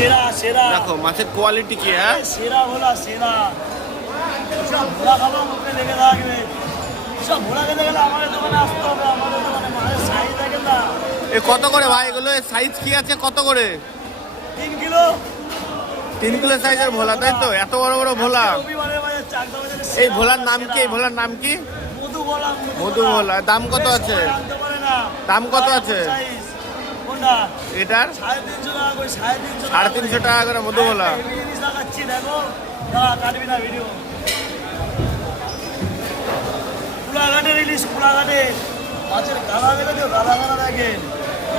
সেরা সেরা দেখো মাছের কোয়ালিটি কি, হ্যাঁ সেরা ভোলা সেরা। সব ভোলা খাবার মুখে লেগে থাকবে, সব ভোলা খেতে গেলে আমাদের দোকানে আসতে হবে। আমাদের দোকানে মাছের সাইজ থাকে না। এ কত করে ভাই এগুলো, সাইজ কি আছে কত করে? 3 কিলো। 3 কিলো সাইজের ভোলা, তাই তো? এত বড় বড় ভোলা। রবিবারের বাজার চাকদা বাজারে এই ভোলার নাম কি? এই ভোলার নাম কি? মধু ভোলা। মধু ভোলা। দাম কত আছে? জানতে পারে না দাম কত আছে সাইজ কোনটা? এটার? 350 টাকা করে। 350 350 টাকা করে মধু ভোলা। জিনিস দেখাচ্ছি, দেখো। দাঁড়া, কাটবি না ভিডিও। কুলাঘাটের ইলিশ, কুলাঘাটে মাছের গালা দেখেছো? গালা গালা দেখেন,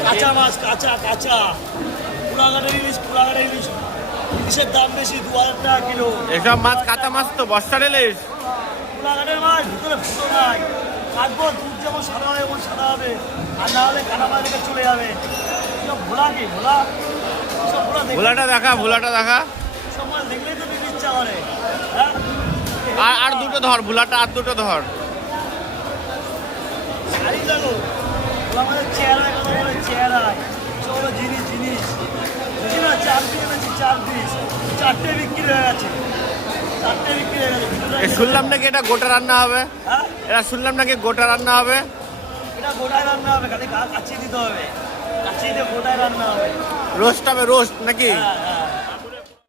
কাঁচা মাছ, কাঁচা কাঁচা। কুলাঘাটের ইলিশ, কুলাঘাটের ইলিশ। ইলিশের দাম বেশি, 2000 টাকা কিলো। এসব মাছ কাঁচা মাছ তো, বর্ষার ইলিশ। কুলাঘাটের মাছ ভিতরে ফুটো নাই। কাটবো, দুধ যেমন সাদা হবে এমন সাদা হবে, আর না হলে কাটা মাছ দিকে চলে যাবে। সব ভোলা কি ভোলা? সব ভোলা দেখলে, ভোলাটা দেখা, ভোলাটা দেখা। সব মাছ দেখলেই তো নিতে ইচ্ছা করে। হ্যাঁ, আর দুটো ধর, ভোলাটা আর দুটো ধর। শাড়ি লাগো ভোলা মাছের চেহারায়, কথা বলে চেহারায়। সব হলো জিনিস জিনিস। বুঝি না, 4 পিস এনেছি, 4 পিস। 4টে বিক্রি হয়ে গেছে, 4টে বিক্রি হয়ে গেছে। এ শুনলাম নাকি এটা গোটা রান্না হবে। হ্যাঁ, এটা শুনলাম নাকি গোটা রান্না হবে। এটা গোটায় রান্না হবে, খালি কাচিয়ে দিতে হবে। কাচিয়ে দিয়ে গোটায় রান্না হবে। রোস্ট হবে, রোস্ট নাকি? হ্যাঁ হ্যাঁ।